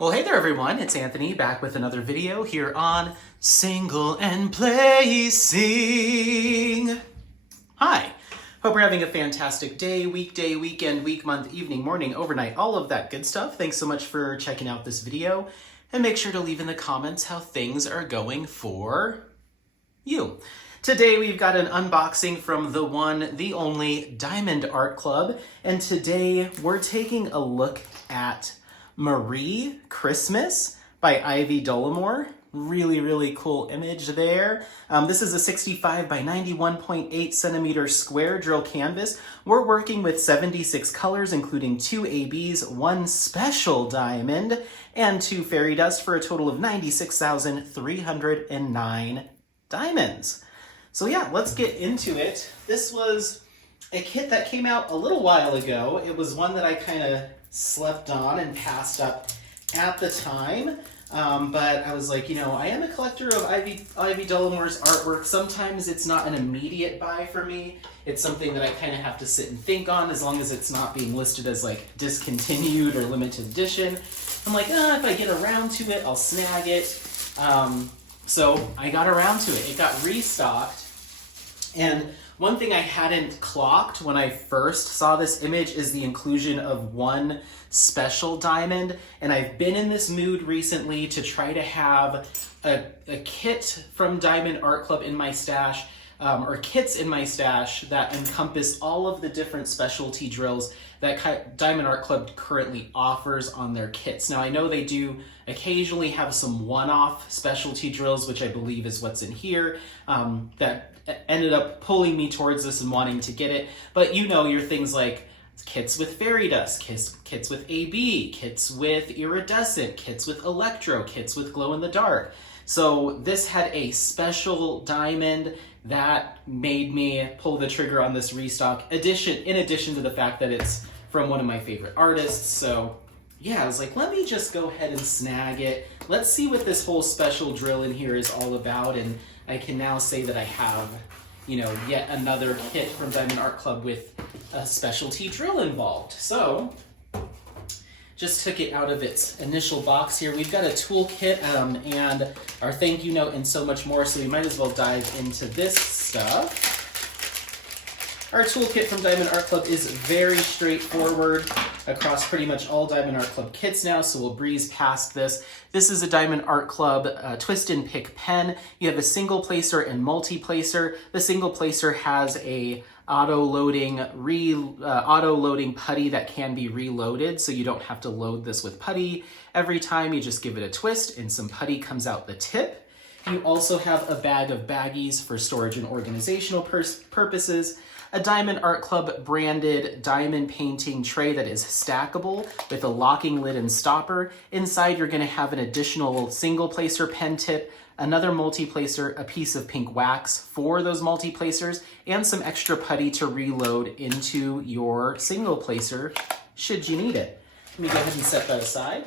Well, hey there everyone, it's Anthony back with another video here on Single and Placing. Hi, hope you're having a fantastic day, weekday, weekend, week, month, evening, morning, overnight, all of that good stuff. Thanks so much for checking out this video, and make sure to leave in the comments how things are going for you. Today we've got an unboxing from the one, the only Diamond Art Club, and today we're taking a look at Marie Christmas by Ivy Dolamore. Really cool image there. This is a 65 by 91.8 centimeter square drill canvas. We're working with 76 colors, including 2 ABs, 1 special diamond, and 2 fairy dust for a total of 96,309 diamonds. So yeah, let's get into it. This was a kit that came out a little while ago. It was one that I kind of slept on and passed up at the time. But I was like, you know, I am a collector of Ivy Dolamore's artwork. Sometimes it's not an immediate buy for me. It's something that I kind of have to sit and think on, as long as it's not being listed as like discontinued or limited edition. I'm like, if I get around to it, I'll snag it. So I got around to it. It got restocked. And one thing I hadn't clocked when I first saw this image is the inclusion of 1 special diamond. And I've been in this mood recently to try to have a kit from Diamond Art Club in my stash, or kits in my stash that encompass all of the different specialty drills that Diamond Art Club currently offers on their kits. Now I know they do occasionally have some one-off specialty drills, which I believe is what's in here, that ended up pulling me towards this and wanting to get it. But you know, your things like kits with fairy dust, kits with AB, kits with iridescent, kits with electro, kits with glow in the dark. So this had a special diamond that made me pull the trigger on this restock edition, in addition to the fact that it's from one of my favorite artists. So yeah, I was like, let me just go ahead and snag it. Let's see what this whole special drill in here is all about. And I can now say that I have, you know, yet another kit from Diamond Art Club with a specialty drill involved. So just took it out of its initial box here. We've got a toolkit and our thank you note and so much more, so we might as well dive into this stuff. Our toolkit from Diamond Art Club is very straightforward across pretty much all Diamond Art Club kits now, so we'll breeze past this. This is a Diamond Art Club twist and pick pen. You have a single placer and multi-placer. The single placer has a auto-loading putty that can be reloaded, so you don't have to load this with putty every time. You just give it a twist and some putty comes out the tip. You also have a bag of baggies for storage and organizational purposes. A Diamond Art Club branded diamond painting tray that is stackable with a locking lid and stopper. Inside you're going to have an additional single placer pen tip, another multi-placer, a piece of pink wax for those multi-placers, and some extra putty to reload into your single placer should you need it. Let me go ahead and set that aside.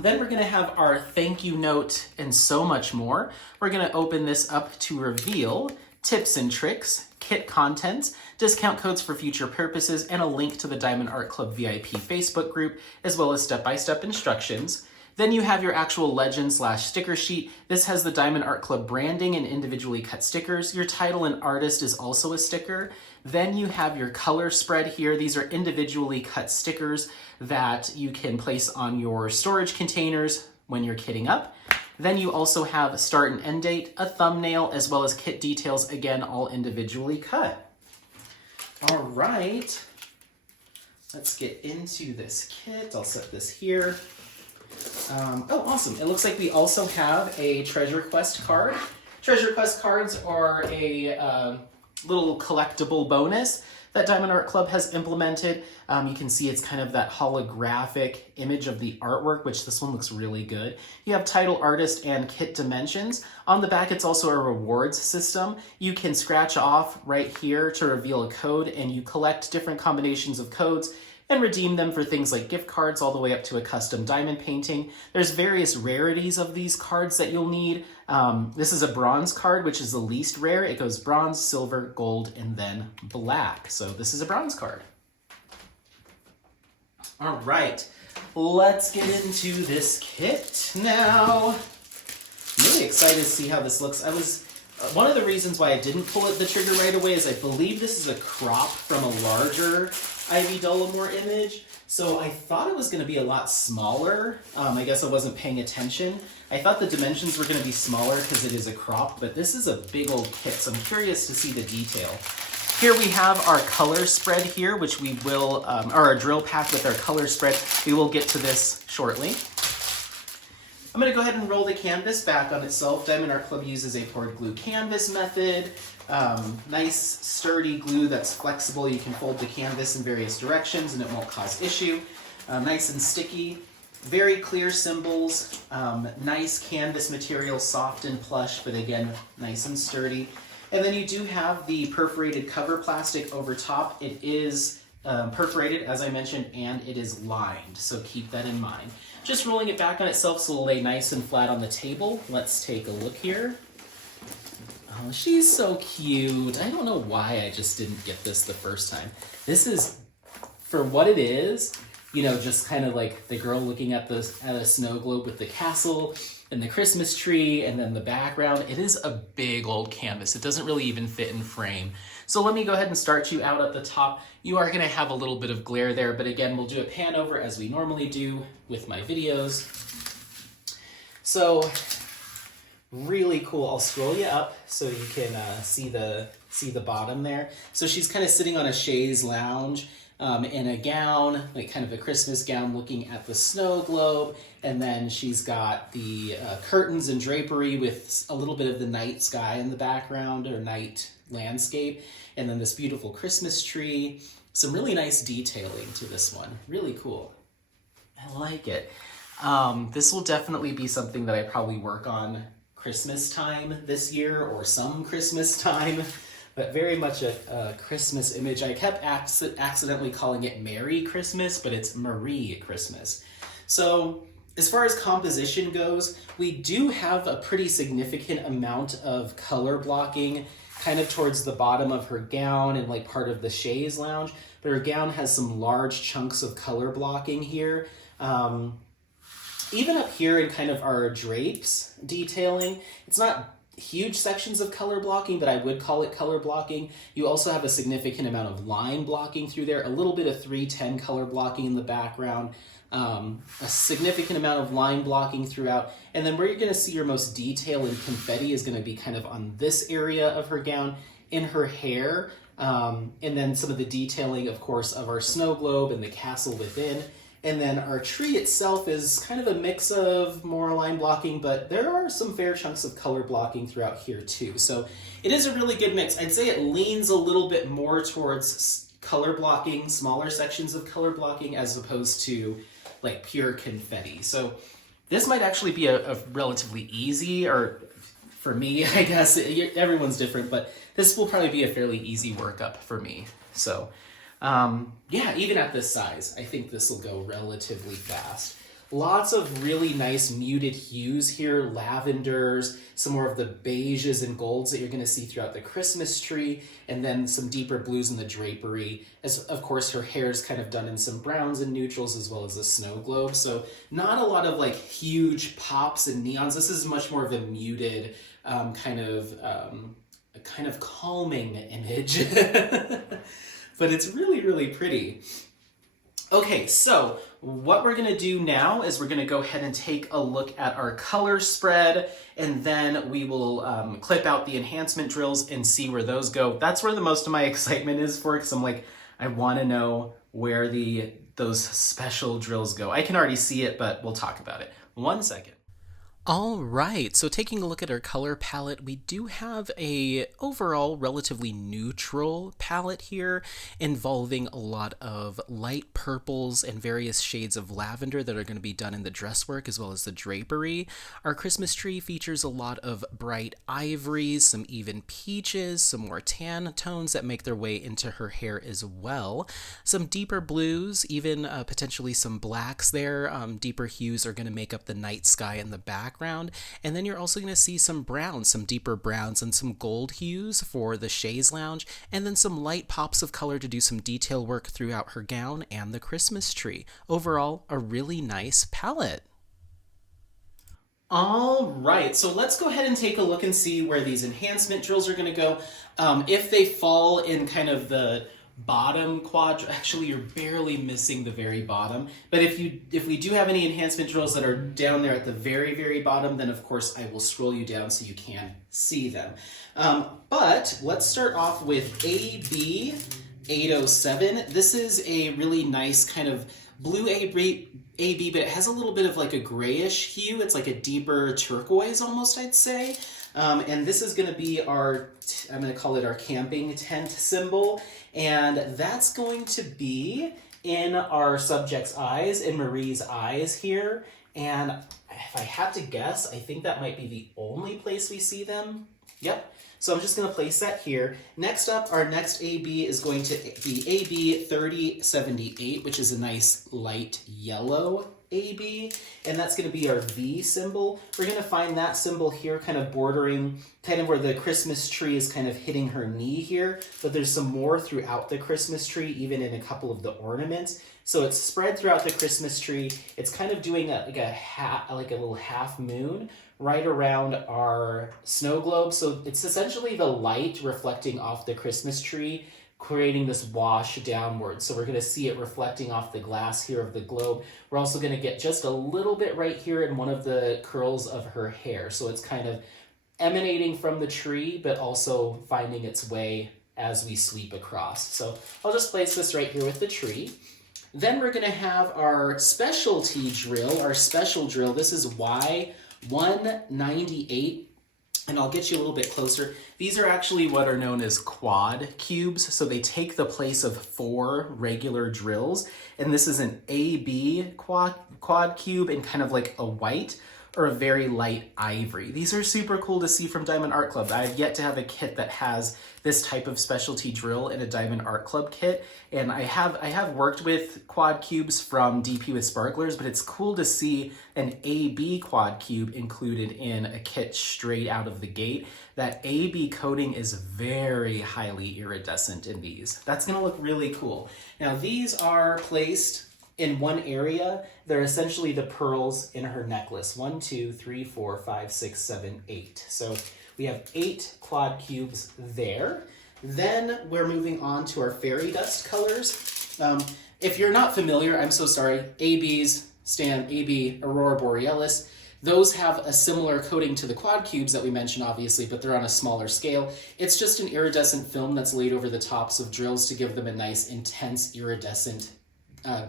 Then we're going to have our thank you note and so much more. We're going to open this up to reveal tips and tricks, kit contents, discount codes for future purposes, and a link to the Diamond Art Club VIP Facebook group, as well as step-by-step instructions. Then you have your actual legend/sticker sheet. This has the Diamond Art Club branding and individually cut stickers. Your title and artist is also a sticker. Then you have your color spread here. These are individually cut stickers that you can place on your storage containers when you're kitting up. Then you also have a start and end date, a thumbnail, as well as kit details, again, all individually cut. All right, let's get into this kit. I'll set this here. Oh, awesome. It looks like we also have a Treasure Quest card. Treasure Quest cards are a little collectible bonus that Diamond Art Club has implemented. You can see it's kind of that holographic image of the artwork, which this one looks really good. You have title, artist, and kit dimensions. On the back, it's also a rewards system. You can scratch off right here to reveal a code, and you collect different combinations of codes and redeem them for things like gift cards all the way up to a custom diamond painting. There's various rarities of these cards that you'll need. This is a bronze card, which is the least rare. It goes bronze, silver, gold, and then black. So this is a bronze card. All right, let's get into this kit now. I'm really excited to see how this looks. One of the reasons why I didn't pull the trigger right away is I believe this is a crop from a larger Ivy Dolamore image. So I thought it was going to be a lot smaller. I guess I wasn't paying attention. I thought the dimensions were going to be smaller because it is a crop, but this is a big old kit, so I'm curious to see the detail. Here we have our color spread here, which we will, or our drill pack with our color spread. We will get to this shortly. I'm going to go ahead and roll the canvas back on itself. Diamond Art Club uses a poured glue canvas method. Nice sturdy glue that's flexible. You can fold the canvas in various directions and it won't cause issue. Nice and sticky. Very clear symbols. Nice canvas material, soft and plush, but again, nice and sturdy. And then you do have the perforated cover plastic over top. It is perforated, as I mentioned, and it is lined, so keep that in mind. Just rolling it back on itself so it'll lay nice and flat on the table. Let's take a look here. Oh, she's so cute. I don't know why I just didn't get this the first time. This is, for what it is, you know, just kind of like the girl looking at a snow globe with the castle and the Christmas tree and then the background. It is a big old canvas. It doesn't really even fit in frame. So let me go ahead and start you out at the top. You are gonna have a little bit of glare there, but again, we'll do a pan over as we normally do with my videos. So really cool. I'll scroll you up so you can see the bottom there. So she's kind of sitting on a chaise lounge in a gown, like kind of a Christmas gown, looking at the snow globe. And then she's got the curtains and drapery with a little bit of the night sky in the background, or night landscape. And then this beautiful Christmas tree. Some really nice detailing to this one. Really cool. I like it. This will definitely be something that I probably work on Christmas time this year, or some Christmas time, but very much a Christmas image. I kept accidentally calling it Merry Christmas, but it's Marie Christmas. So as far as composition goes, we do have a pretty significant amount of color blocking kind of towards the bottom of her gown and like part of the chaise lounge, but her gown has some large chunks of color blocking here. Even up here in kind of our drapes detailing, it's not huge sections of color blocking, but I would call it color blocking. You also have a significant amount of line blocking through there, a little bit of 310 color blocking in the background, a significant amount of line blocking throughout. And then where you're gonna see your most detail and confetti is gonna be kind of on this area of her gown, in her hair, and then some of the detailing, of course, of our snow globe and the castle within. And then our tree itself is kind of a mix of more line blocking, but there are some fair chunks of color blocking throughout here too. So it is a really good mix. I'd say it leans a little bit more towards color blocking, smaller sections of color blocking, as opposed to like pure confetti. So this might actually be a relatively easy, or for me, I guess, everyone's different, but this will probably be a fairly easy workup for me. So yeah, even at this size, I think this will go relatively fast. Lots of really nice muted hues here, lavenders, some more of the beiges and golds that you're going to see throughout the Christmas tree, and then some deeper blues in the drapery. As of course, her hair is kind of done in some browns and neutrals, as well as a snow globe. So not a lot of like huge pops and neons. This is much more of a muted kind of calming image. But it's really, really pretty. Okay, so what we're gonna do now is we're gonna go ahead and take a look at our color spread, and then we will clip out the enhancement drills and see where those go. That's where the most of my excitement is for, because I'm like, I wanna know where those special drills go. I can already see it, but we'll talk about it. 1 second. All right, so taking a look at our color palette, we do have a overall relatively neutral palette here, involving a lot of light purples and various shades of lavender that are going to be done in the dresswork as well as the drapery. Our Christmas tree features a lot of bright ivories, some even peaches, some more tan tones that make their way into her hair as well. Some deeper blues, even potentially some blacks there. Deeper hues are going to make up the night sky in the background. background. And then you're also going to see some browns, some deeper browns, and some gold hues for the chaise lounge, and then some light pops of color to do some detail work throughout her gown and the Christmas tree. Overall, a really nice palette. All right, so let's go ahead and take a look and see where these enhancement drills are going to go. If they fall in kind of the bottom quadrant, actually you're barely missing the very bottom, but if we do have any enhancement drills that are down there at the very, very bottom, then of course I will scroll you down so you can see them. But let's start off with AB 807. This is a really nice kind of blue AB, but it has a little bit of like a grayish hue. It's like a deeper turquoise almost, I'd say. And this is going to be I'm going to call it our camping tent symbol. And that's going to be in our subject's eyes, in Marie's eyes here. And if I had to guess, I think that might be the only place we see them. Yep. So I'm just going to place that here. Next up, our next AB is going to be AB 3078, which is a nice light yellow AB, and that's going to be our V symbol. We're going to find that symbol here kind of bordering, kind of where the Christmas tree is kind of hitting her knee here, but there's some more throughout the Christmas tree, even in a couple of the ornaments. So it's spread throughout the Christmas tree. It's kind of doing like a little half moon right around our snow globe. So it's essentially the light reflecting off the Christmas tree, creating this wash downward. So we're going to see it reflecting off the glass here of the globe. We're also going to get just a little bit right here in one of the curls of her hair. So it's kind of emanating from the tree, but also finding its way as we sweep across. So I'll just place this right here with the tree. Then we're going to have our specialty drill, our special drill. This is Y198, and I'll get you a little bit closer. These are actually what are known as quad cubes, so they take the place of 4 regular drills, and this is an AB quad cube in kind of like a white or a very light ivory. These are super cool to see from Diamond Art Club. I have yet to have a kit that has this type of specialty drill in a Diamond Art Club kit, and I have worked with quad cubes from DP with Sparklers, but it's cool to see an AB quad cube included in a kit straight out of the gate. That AB coating is very highly iridescent in these. That's gonna look really cool. Now these are placed in one area. They're essentially the pearls in her necklace. 1, 2, 3, 4, 5, 6, 7, 8. So we have 8 quad cubes there. Then we're moving on to our fairy dust colors. If you're not familiar, I'm so sorry. ABs stand AB Aurora Borealis. Those have a similar coating to the quad cubes that we mentioned, obviously, but they're on a smaller scale. It's just an iridescent film that's laid over the tops of drills to give them a nice, intense, iridescent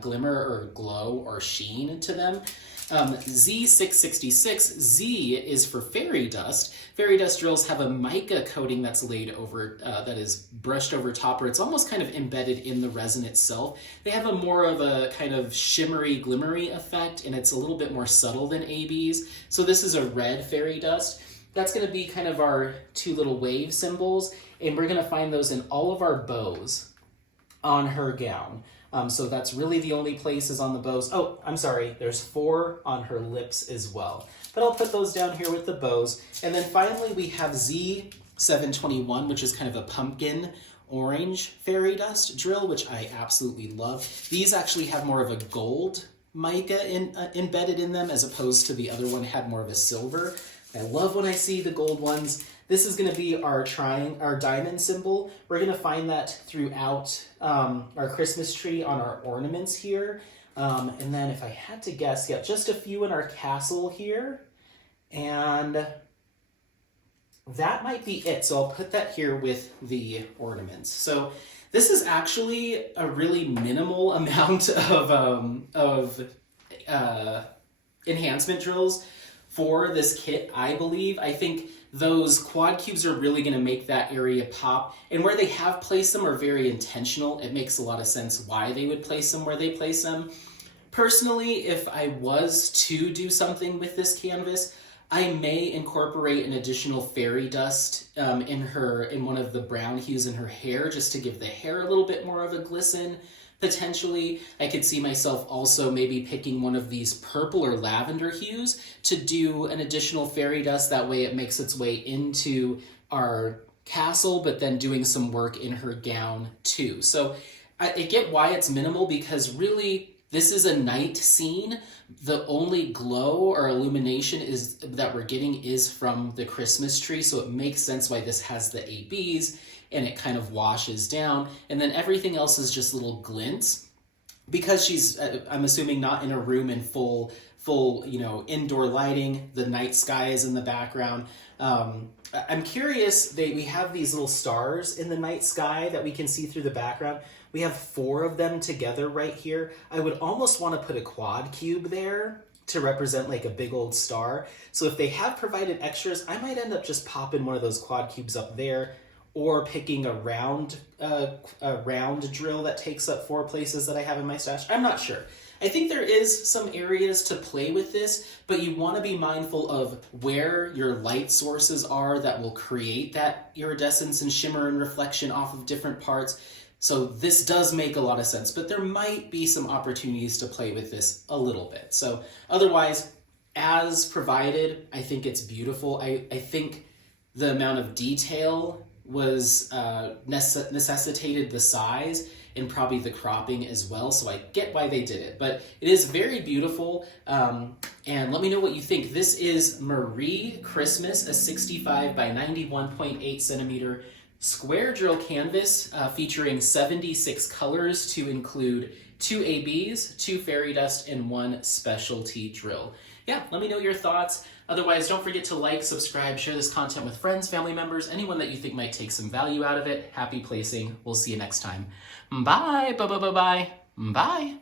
glimmer or glow or sheen to them. Z666, Z is for fairy dust. Fairy dust drills have a mica coating that's laid over, that is brushed over top, or it's almost kind of embedded in the resin itself. They have a more of a kind of shimmery, glimmery effect, and it's a little bit more subtle than AB's. So this is a red fairy dust. That's going to be kind of our 2 little wave symbols, and we're going to find those in all of our bows on her gown. So that's really the only places on the bows. Oh, I'm sorry, there's 4 on her lips as well. But I'll put those down here with the bows. And then finally we have Z721, which is kind of a pumpkin orange fairy dust drill, which I absolutely love. These actually have more of a gold mica embedded in them, as opposed to the other one had more of a silver. I love when I see the gold ones. This is going to be our diamond symbol. We're going to find that throughout our Christmas tree on our ornaments here. And then if I had to guess, yeah, just a few in our castle here. And that might be it. So I'll put that here with the ornaments. So this is actually a really minimal amount of enhancement drills for this kit, I believe. I think those quad cubes are really going to make that area pop. And where they have placed them are very intentional. It makes a lot of sense why they would place them where they place them. Personally, if I was to do something with this canvas, I may incorporate an additional fairy dust in one of the brown hues in her hair, just to give the hair a little bit more of a glisten. Potentially, I could see myself also maybe picking one of these purple or lavender hues to do an additional fairy dust. That way it makes its way into our castle, but then doing some work in her gown too. So I get why it's minimal, because really this is a night scene. The only glow or illumination is that we're getting is from the Christmas tree, so it makes sense why this has the ABs and it kind of washes down, and then everything else is just little glints. Because she's, I'm assuming, not in a room in full, indoor lighting. The night sky is in the background. I'm curious, we have these little stars in the night sky that we can see through the background. We have 4 of them together right here. I would almost want to put a quad cube there to represent like a big old star. So if they have provided extras, I might end up just popping one of those quad cubes up there, or picking a round drill that takes up 4 places that I have in my stash. I'm not sure. I think there is some areas to play with this, but you want to be mindful of where your light sources are that will create that iridescence and shimmer and reflection off of different parts. So this does make a lot of sense, but there might be some opportunities to play with this a little bit. So otherwise, as provided, I think it's beautiful. I think the amount of detail was necessitated the size and probably the cropping as well, so I get why they did it. But it is very beautiful, and let me know what you think. This is Marie Christmas, a 65 by 91.8 centimeter square drill canvas featuring 76 colors to include 2 ABs, 2 fairy dust, and 1 specialty drill. Yeah, let me know your thoughts. Otherwise, don't forget to like, subscribe, share this content with friends, family members, anyone that you think might take some value out of it. Happy placing. We'll see you next time. Bye. Bye. Bye. Bye. Bye.